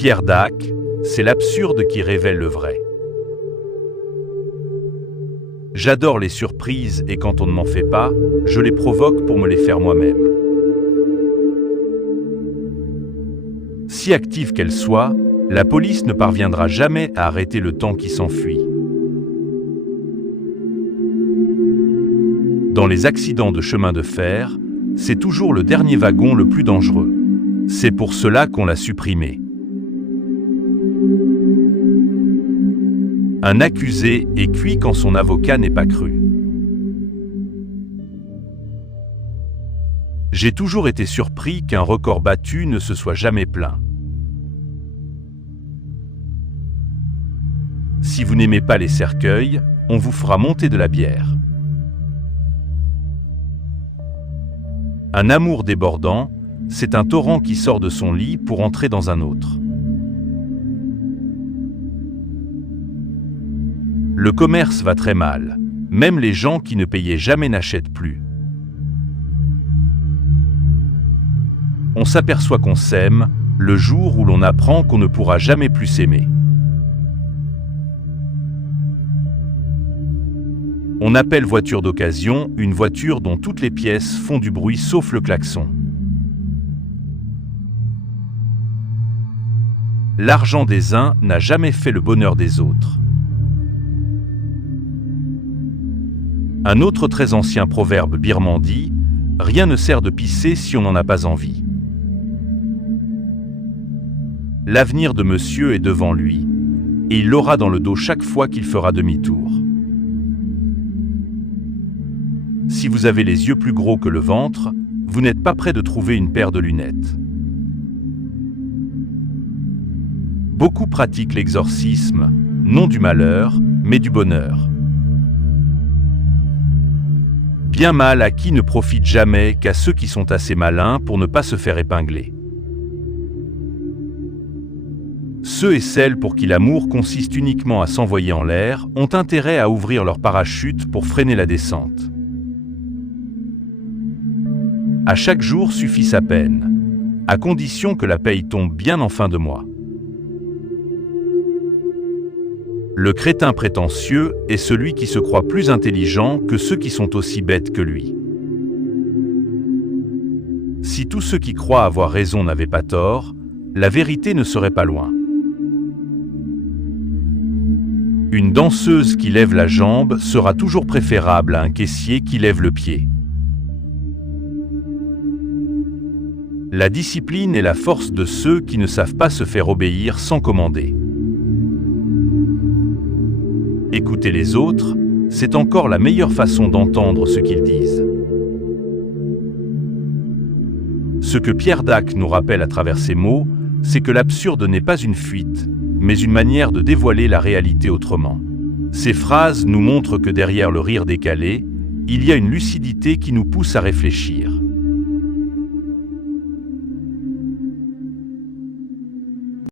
Pierre Dac, c'est l'absurde qui révèle le vrai. J'adore les surprises et quand on ne m'en fait pas, je les provoque pour me les faire moi-même. Si active qu'elle soit, la police ne parviendra jamais à arrêter le temps qui s'enfuit. Dans les accidents de chemin de fer, c'est toujours le dernier wagon le plus dangereux. C'est pour cela qu'on l'a supprimé. Un accusé est cuit quand son avocat n'est pas cru. J'ai toujours été surpris qu'un record battu ne se soit jamais plaint. Si vous n'aimez pas les cercueils, on vous fera monter de la bière. Un amour débordant, c'est un torrent qui sort de son lit pour entrer dans un autre. Le commerce va très mal. Même les gens qui ne payaient jamais n'achètent plus. On s'aperçoit qu'on s'aime le jour où l'on apprend qu'on ne pourra jamais plus s'aimer. On appelle voiture d'occasion une voiture dont toutes les pièces font du bruit sauf le klaxon. L'argent des uns n'a jamais fait le bonheur des autres. Un autre très ancien proverbe birman dit « Rien ne sert de pisser si on n'en a pas envie ». L'avenir de monsieur est devant lui, et il l'aura dans le dos chaque fois qu'il fera demi-tour. Si vous avez les yeux plus gros que le ventre, vous n'êtes pas près de trouver une paire de lunettes. Beaucoup pratiquent l'exorcisme, non du malheur, mais du bonheur. Bien mal à qui ne profite jamais qu'à ceux qui sont assez malins pour ne pas se faire épingler. Ceux et celles pour qui l'amour consiste uniquement à s'envoyer en l'air ont intérêt à ouvrir leur parachute pour freiner la descente. À chaque jour suffit sa peine, à condition que la paye tombe bien en fin de mois. Le crétin prétentieux est celui qui se croit plus intelligent que ceux qui sont aussi bêtes que lui. Si tous ceux qui croient avoir raison n'avaient pas tort, la vérité ne serait pas loin. Une danseuse qui lève la jambe sera toujours préférable à un caissier qui lève le pied. La discipline est la force de ceux qui ne savent pas se faire obéir sans commander. Écouter les autres, c'est encore la meilleure façon d'entendre ce qu'ils disent. Ce que Pierre Dac nous rappelle à travers ces mots, c'est que l'absurde n'est pas une fuite, mais une manière de dévoiler la réalité autrement. Ces phrases nous montrent que derrière le rire décalé, il y a une lucidité qui nous pousse à réfléchir.